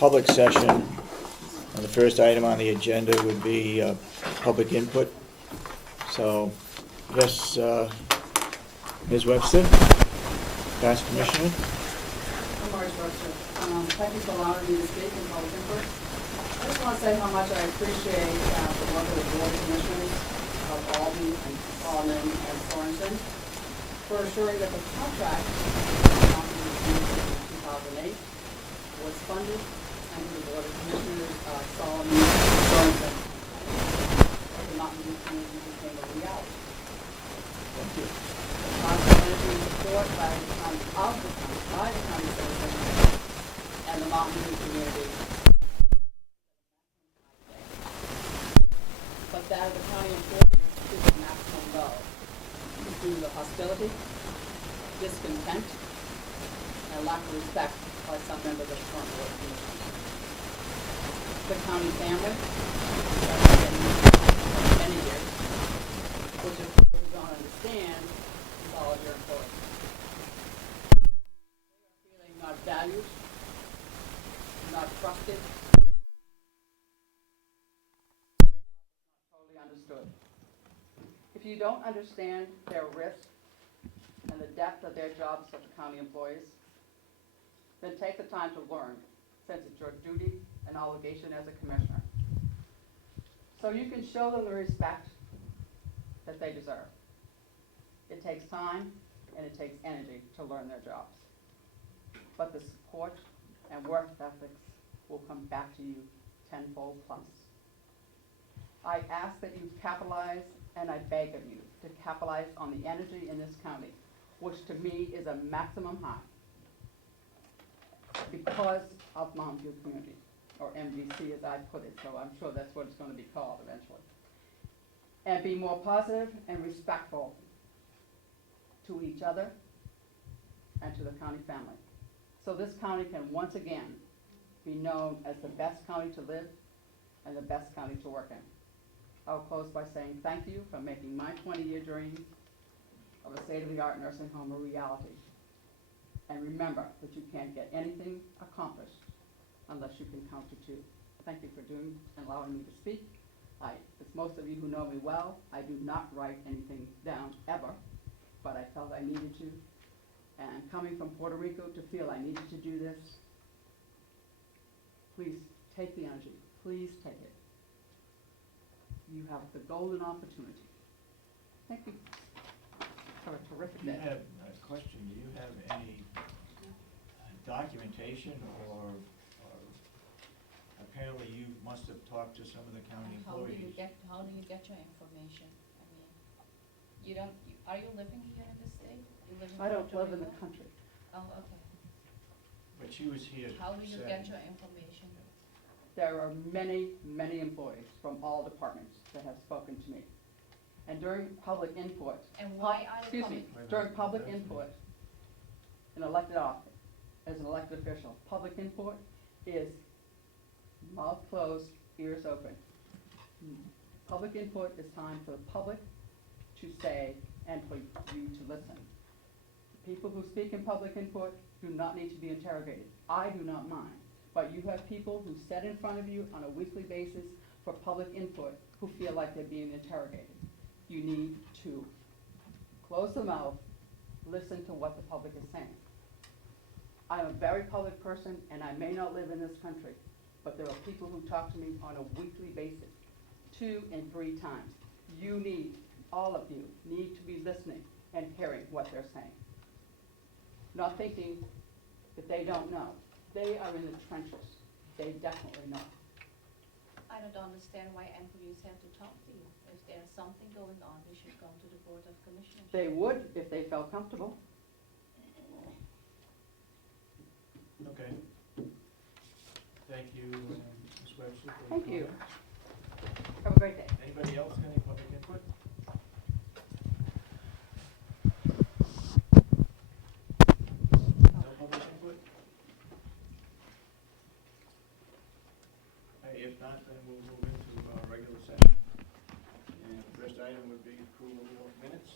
public session. And the first item on the agenda would be public input. So, yes, Ms. Webster, past commissioner. I'm Maurice Webster. Thank you for allowing me to speak in public input. I just want to say how much I appreciate the work of the board of commissioners of Albany and Alden and Sorensen for assuring that the contract in 2008 was funded and the board of commissioners Solomon and Sorensen. The Mountain View community became a reality. Thank you. The contract energy support by the county citizens and the Mountain View community. But that of the county employees is the maximum low due to the hostility, discontent, and lack of respect by some members of the current board of commissioners. The county family, that's been for many years, which if you don't understand, is all of your employees. They are feeling not valued, not trusted, not totally understood. If you don't understand their risk and the depth of their jobs as county employees, then take the time to learn, since it's your duty and obligation as a commissioner. So you can show them the respect that they deserve. It takes time and it takes energy to learn their jobs. But the support and work ethics will come back to you tenfold plus. I ask that you capitalize, and I beg of you to capitalize on the energy in this county, which to me is a maximum high because of Mountain View Community, or MVC as I put it, so I'm sure that's what it's going to be called eventually. And be more positive and respectful to each other and to the county family. So this county can once again be known as the best county to live and the best county to work in. I'll close by saying thank you for making my 20-year dream of a state-of-the-art nursing home a reality. And remember that you can't get anything accomplished unless you can count to two. Thank you for doing and allowing me to speak. As most of you who know me well, I do not write anything down ever, but I felt I needed to. And coming from Puerto Rico to feel I needed to do this, please take the energy. Please take it. You have the golden opportunity. Thank you. Have a terrific day. I have a question. Do you have any documentation or apparently you must have talked to some of the county employees? How do you get your information? I mean, you don't, are you living here in the state? You live in I don't Puerto live in the Rico? country. Oh, okay. But she was here. How do you get Saturday. your information? There are many, many employees from all departments that have spoken to me. And during public input, And why are you excuse me, coming? during public input, an elected office, as an elected official, public input is mouth closed, ears open. Public input is time for the public to say and for you to listen. People who speak in public input do not need to be interrogated. I do not mind. But you have people who sit in front of you on a weekly basis for public input who feel like they're being interrogated. You need to close the mouth, listen to what the public is saying. I'm a very public person and I may not live in this country, but there are people who talk to me on a weekly basis, 2 and 3 times. You need, all of you, need to be listening and hearing what they're saying. Not thinking that they don't know. They are in the trenches. They definitely know. I don't understand why employees have to talk to you. If there's something going on, they should go to the Board of Commissioners. They would if they felt comfortable. Okay. Thank you, Ms. Webster. for Thank your you. comments. Have a great day. Anybody else got any public input? No public input? If not, then we'll move into our regular session. And the first item would be approval of minutes.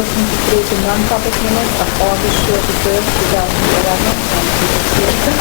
motion to approve the non-public minutes of August 31st, 2011, and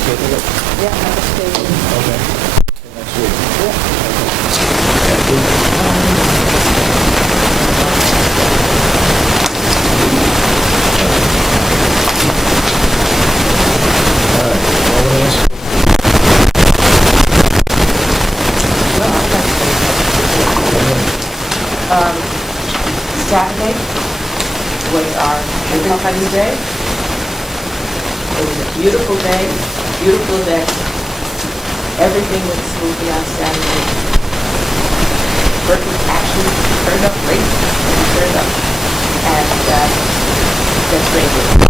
yeah, number station. Okay. Next week. All right, well, let me ask you- Saturday was our ribbon cutting day. It was a beautiful day, beautiful event. Everything went smoothly on Saturday. Turkey actually turned up great when it turned up. And that's great. Very well.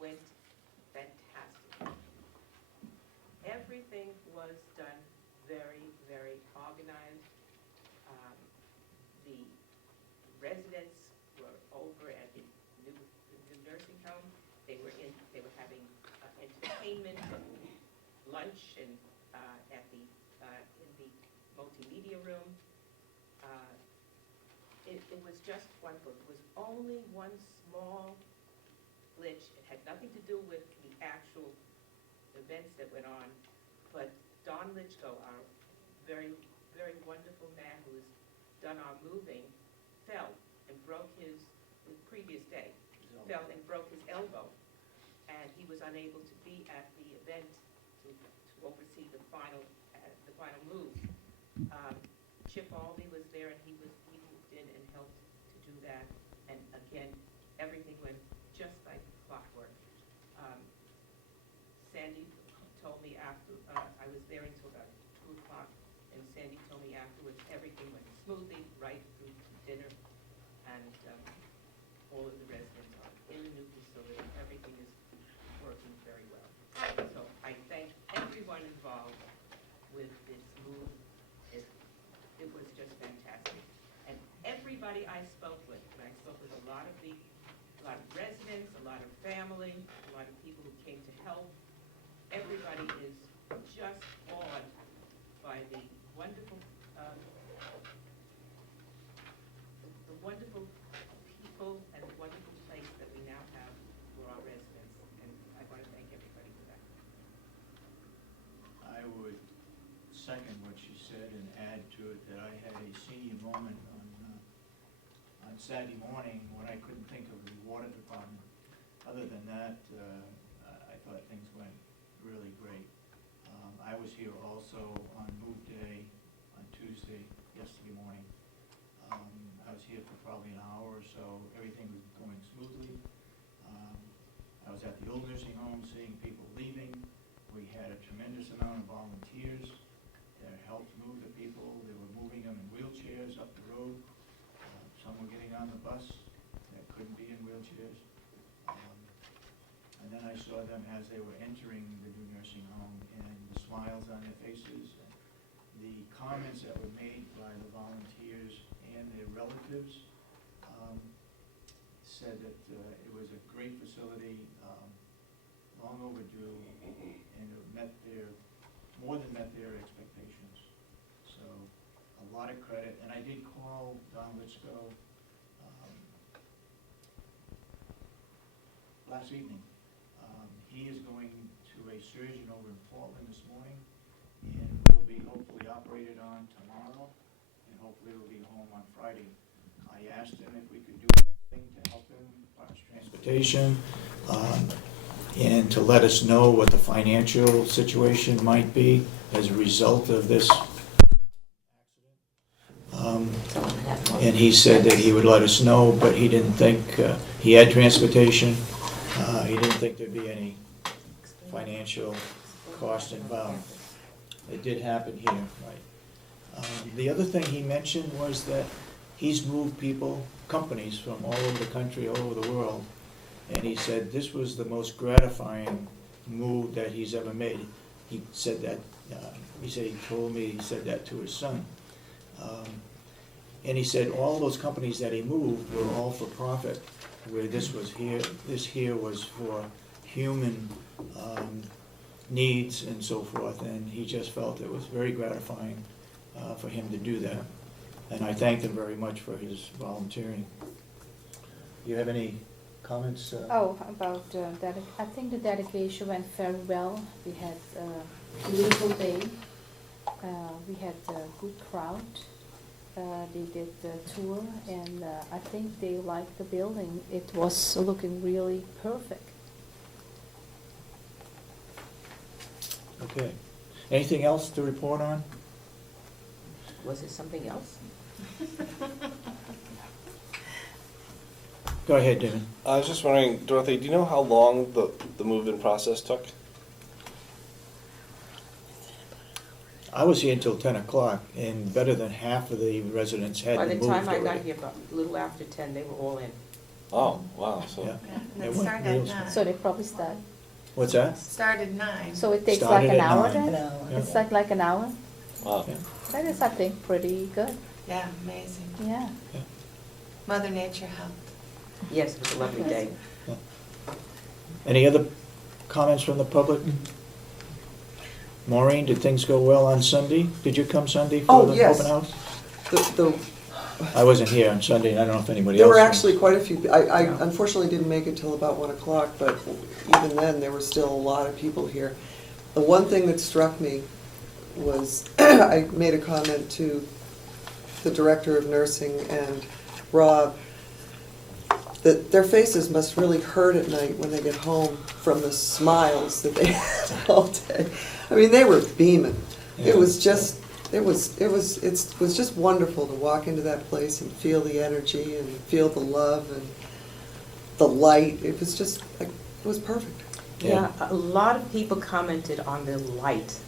Went fantastic. Everything was done very, very organized. Um, The residents were over at the new nursing home. They were having entertainment and lunch and in the multimedia room. Uh, It was just wonderful. There was only one small glitch. It had nothing to do with the actual events that went on, but Don Litchko, our very, very wonderful man who has done our moving, fell and broke the previous day, fell and broke his elbow, and he was unable to be at the event to oversee the final move. Chip Albee was there, and he moved in and helped to do that, and again, everything went just like clockwork. Sandy told me after, I was there until about 2 o'clock, and Sandy told me afterwards everything went smoothly right through to dinner, and all of the residents are in the new facility. Everything is working very well. So I thank everyone involved with this move. It was just fantastic. And everybody I spoke with, and I spoke with a lot of residents, a lot of family, a lot of people who came to help. Everybody is just awed by the wonderful people and the wonderful place that we now have for our residents. And I want to thank everybody for that. I would second what she said and add to it that I had a senior moment on Saturday morning when I couldn't think of the water department. Other than that, I thought things went really great. I was here also on move day on Tuesday, yesterday morning. I was here for probably an hour or so. Everything was going smoothly. I was at the old nursing home seeing people leaving. We had a tremendous amount of volunteers that helped move the people. They were moving them in wheelchairs up the road. Some were getting on the bus that couldn't be in wheelchairs. And then I saw them as they were entering the new nursing home, and the smiles on their faces, and the comments that were made by the volunteers and their relatives said that it was a great facility. long overdue, and it more than met their expectations. So, a lot of credit, and I did call Don Litzko last evening. He is going to a surgeon over in Portland this morning, and will be hopefully operated on tomorrow, and hopefully will be home on Friday. I asked him if we could do anything to help him, transportation, and to let us know what the financial situation might be as a result of this accident. And he said that he would let us know, but he didn't think, he had transportation, he didn't think there'd be any financial cost involved. It did happen here, right? The other thing he mentioned was that he's moved companies from all over the country, all over the world, and he said this was the most gratifying move that he's ever made. He said that, he said that to his son. And he said all those companies that he moved were all for profit, where this here was for human needs and so forth, and he just felt it was very gratifying for him to do that. And I thanked him very much for his volunteering. Do you have any comments? About that, I think the delegation went very well. We had a beautiful day. We had a good crowd. They did the tour, and I think they liked the building. It was looking really perfect. Okay. Anything else to report on? Was it something else? Go ahead, David. I was just wondering, Dorothy, do you know how long the move-in process took? I was here until 10 o'clock, and better than half of the residents had By moved the already. time I got here, about a little after 10, they were all in. Oh, wow, so. Yeah. And It it went started real at slow. 9. So they probably start. What's that? Started 9. So it takes Started like an at hour 9. then? Yeah. It's like an hour? Wow. Yeah. That is, I think, pretty good. Yeah, amazing. Yeah. Yeah. Mother Nature helped. Yes, it was a lovely day. Yeah. Any other comments from the public? Maureen, did things go well on Sunday? Did you come Sunday for Oh, the yes. open house? The, I wasn't here on Sunday, and I don't know if anybody there else were was. actually quite a few, I unfortunately didn't make it till about 1 o'clock, but even then, there were still a lot of people here. The one thing that struck me was, I made a comment to the director of nursing and Rob, that their faces must really hurt at night when they get home from the smiles that they had all day. I mean, they were beaming. Yeah. It was just, it was just wonderful to walk into that place and feel the energy and feel the love and the light. It was just, like, it was perfect. Yeah. Yeah, a lot of people commented on the light.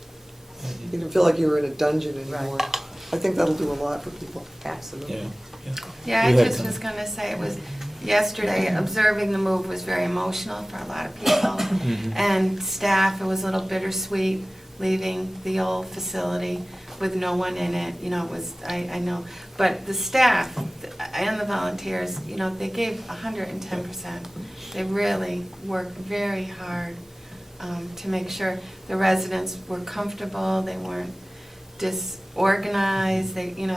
You didn't feel like you were in a dungeon anymore. Right. I think that'll do a lot for people. Absolutely. Yeah, yeah. Yeah, You I had just some- was going to say, it was, yesterday, observing the move was very emotional for a lot of people. Mhm. And staff, it was a little bittersweet leaving the old facility with no one in it. You know, it was, I know. But the staff and the volunteers, you know, they gave 110%. They really worked very hard to make sure the residents were comfortable, they weren't disorganized, they, you know,